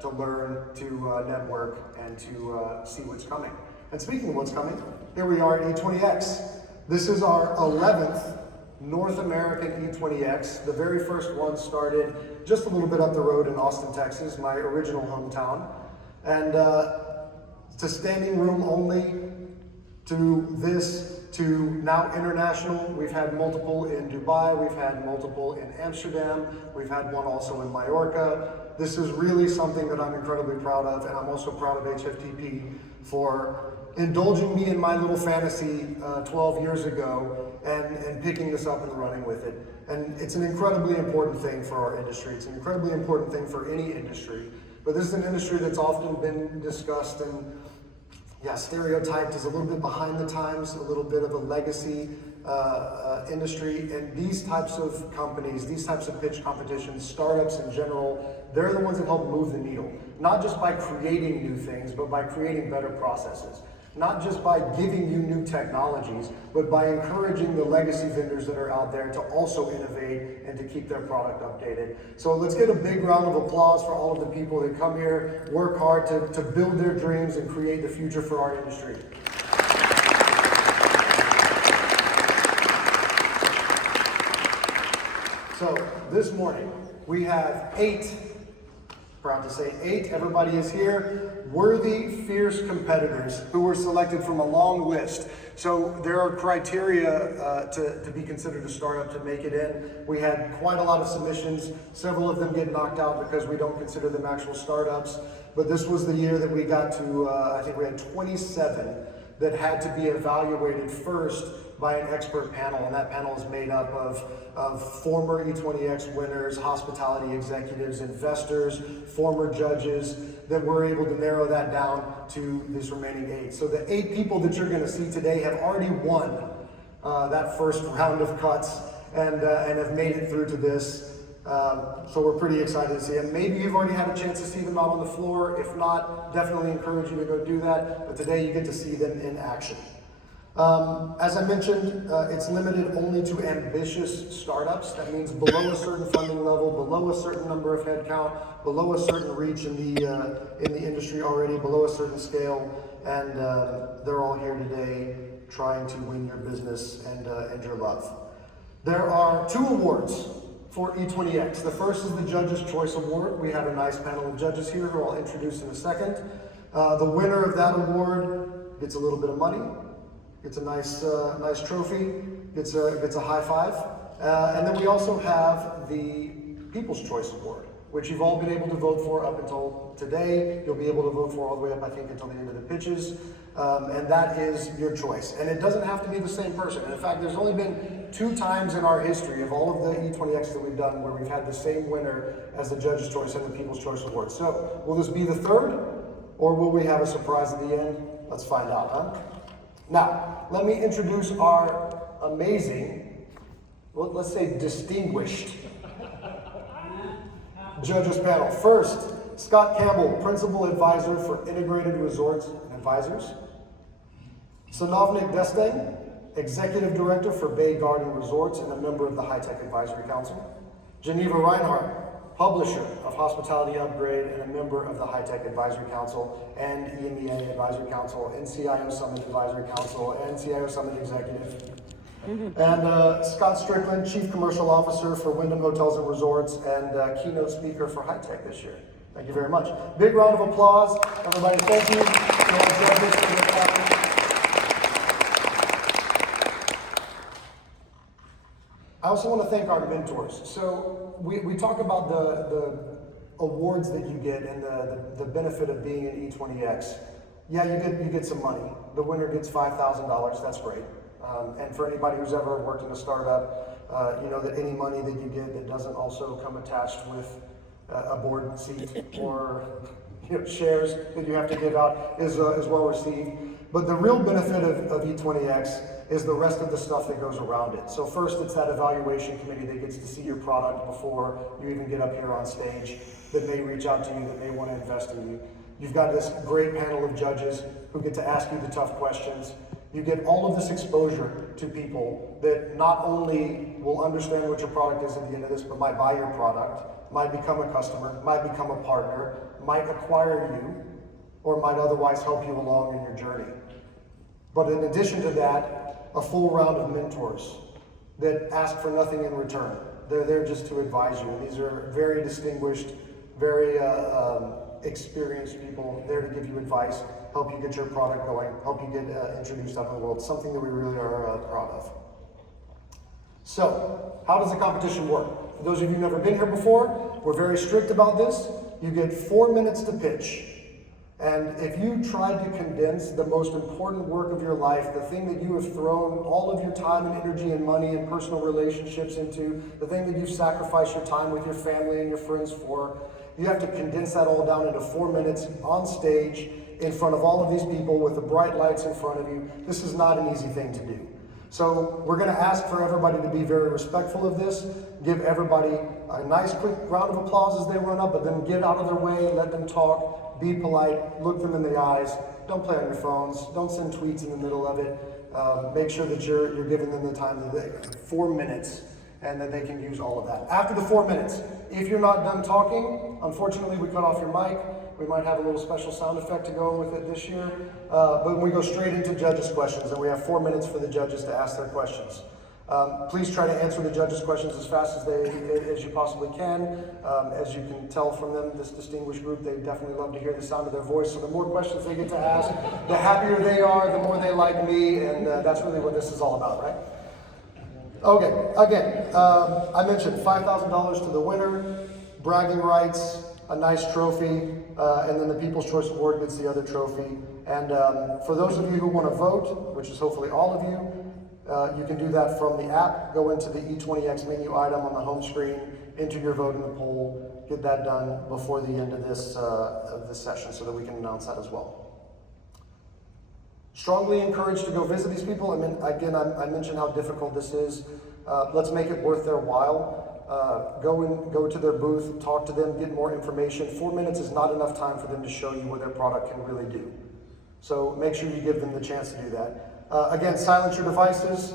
to learn, to network, and to see what's coming. And speaking of what's coming, here we are at E20X. This is our 11th North American E20X. The very first one started just a little bit up the road in Austin, Texas, my original hometown. And to standing room only, to this, to now international. We've had multiple in Dubai, we've had multiple in Amsterdam, we've had one also in Mallorca. This is really something that I'm incredibly proud of, and I'm also proud of HFTP for indulging me in my little fantasy 12 years ago and picking this up and running with it. And it's an incredibly important thing for our industry. It's an incredibly important thing for any industry. But this is an industry that's often been discussed and stereotyped as a little bit behind the times, a little bit of a legacy industry. And these types of companies, these types of pitch competitions, startups in general, they're the ones that help move the needle. Not just by creating new things, but by creating better processes. Not just by giving you new technologies, but by encouraging the legacy vendors that are out there to also innovate and to keep their product updated. So let's get a big round of applause for all of the people that come here, work hard to build their dreams and create the future for our industry. So this morning, we have proud to say eight, everybody is here, worthy, fierce competitors who were selected from a long list. So there are criteria to be considered a startup to make it in. We had quite a lot of submissions. Several of them get knocked out because we don't consider them actual startups. But this was the year that we got to, I think we had 27 that had to be evaluated first by an expert panel, and that panel is made up of former E20X winners, hospitality executives, investors, former judges, that were able to narrow that down to this remaining 8. So the 8 people that you're gonna see today have already won that first round of cuts and have made it through to this. So we're pretty excited to see them. Maybe you've already had a chance to see them out on the floor. If not, definitely encourage you to go do that. But today you get to see them in action. As I mentioned, it's limited only to ambitious startups. That means below a certain funding level, below a certain number of headcount, below a certain reach in the industry already, below a certain scale, and they're all here today trying to win your business and your love. There are 2 awards for E20X. The first is the Judges' Choice Award. We have a nice panel of judges here who I'll introduce in a second. The winner of that award gets a little bit of money, gets a nice trophy, gets a high five. And then we also have the People's Choice Award, which you've all been able to vote for up until today. You'll be able to vote for all the way up, I think, until the end of the pitches. And that is your choice. And it doesn't have to be the same person. And in fact, there's only been 2 times in our history of all of the E20X that we've done where we've had the same winner as the Judge's Choice and the People's Choice Award. So will this be the 3rd, or will we have a surprise at the end? Let's find out, huh? Now, let me introduce our amazing, well, let's say distinguished judges panel. First, Scott Campbell, Principal Advisor for Integrated Resorts and Advisors. Sanavnik Destang, Executive Director for Bay Garden Resorts and a member of the High Tech Advisory Council. Geneva Reinhardt, Publisher of Hospitality Upgrade and a member of the High Tech Advisory Council and EMEA Advisory Council and CIO Summit Advisory Council and CIO Summit Executive. And Scott Strickland, Chief Commercial Officer for Wyndham Hotels and Resorts and keynote speaker for High Tech this year. Thank you very much. Big round of applause. Everybody, thank you. I also want to thank our mentors. So we talk about the awards that you get and the benefit of being in E20X. Yeah, you get some money. The winner gets $5,000. That's great. And for anybody who's ever worked in a startup, you know that any money that you get that doesn't also come attached with a board seat or shares that you have to give out is well received. But the real benefit of E20X is the rest of the stuff that goes around it. So first, it's that evaluation committee that gets to see your product before you even get up here on stage, that may reach out to you, that may want to invest in you. You've got this great panel of judges who get to ask you the tough questions. You get all of this exposure to people that not only will understand what your product is at the end of this, but might buy your product. might become a customer, might become a partner, might acquire you, or might otherwise help you along in your journey. But in addition to that, a full round of mentors that ask for nothing in return. They're there just to advise you. And these are very distinguished, very experienced people there to give you advice, help you get your product going, help you get introduced out in the world, something that we really are proud of. So, how does the competition work? For those of you who've never been here before, we're very strict about this. You get 4 minutes to pitch. And if you tried to condense the most important work of your life, the thing that you have thrown all of your time and energy and money and personal relationships into, the thing that you've sacrificed your time with your family and your friends for, you have to condense that all down into 4 minutes on stage in front of all of these people with the bright lights in front of you. This is not an easy thing to do. So we're going to ask for everybody to be very respectful of this, give everybody a nice quick round of applause as they run up, but then get out of their way, let them talk, be polite, look them in the eyes, don't play on your phones, don't send tweets in the middle of it, make sure that you're giving them the time that they, 4 minutes, and that they can use all of that. After the 4 minutes, if you're not done talking, unfortunately we cut off your mic. We might have a little special sound effect to go with it this year, but we go straight into judges' questions, and we have 4 minutes for the judges to ask their questions. Please try to answer the judges' questions as fast as you possibly can. As you can tell from them, this distinguished group, they definitely love to hear the sound of their voice, so the more questions they get to ask, the happier they are, the more they like me, and that's really what this is all about, right? Okay, again, I mentioned $5,000 to the winner, bragging rights, a nice trophy, and then the People's Choice Award gets the other trophy. And for those of you who want to vote, which is hopefully all of you, you can do that from the app. Go into the E20X menu item on the home screen, enter your vote in the poll, get that done before the end of this session so that we can announce that as well. Strongly encouraged to go visit these people. I mean, again, I mentioned how difficult this is. Let's make it worth their while. Go to their booth, talk to them, get more information. 4 minutes is not enough time for them to show you what their product can really do. So make sure you give them the chance to do that. Again, silence your devices.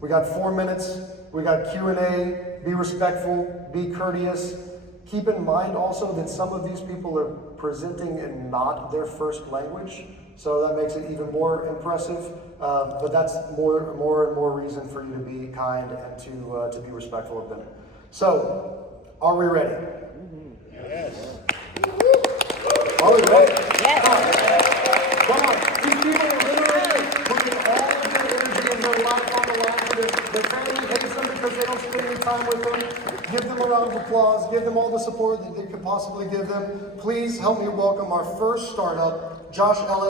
We got 4 minutes. We got Q&A. Be respectful. Be courteous. Keep in mind also that some of these people are presenting in not their first language, so that makes it even more impressive. But that's more and more reason for you to be kind and to be respectful of them. So, are we ready? Yes. Are we ready? Yes. Come on. These people are literally putting all of their energy and their life on the line for this. Their family hates them because they don't spend any time with them. Give them a round of applause. Give them all the support that they could possibly give them. Please help me welcome our first startup, Josh Ellis.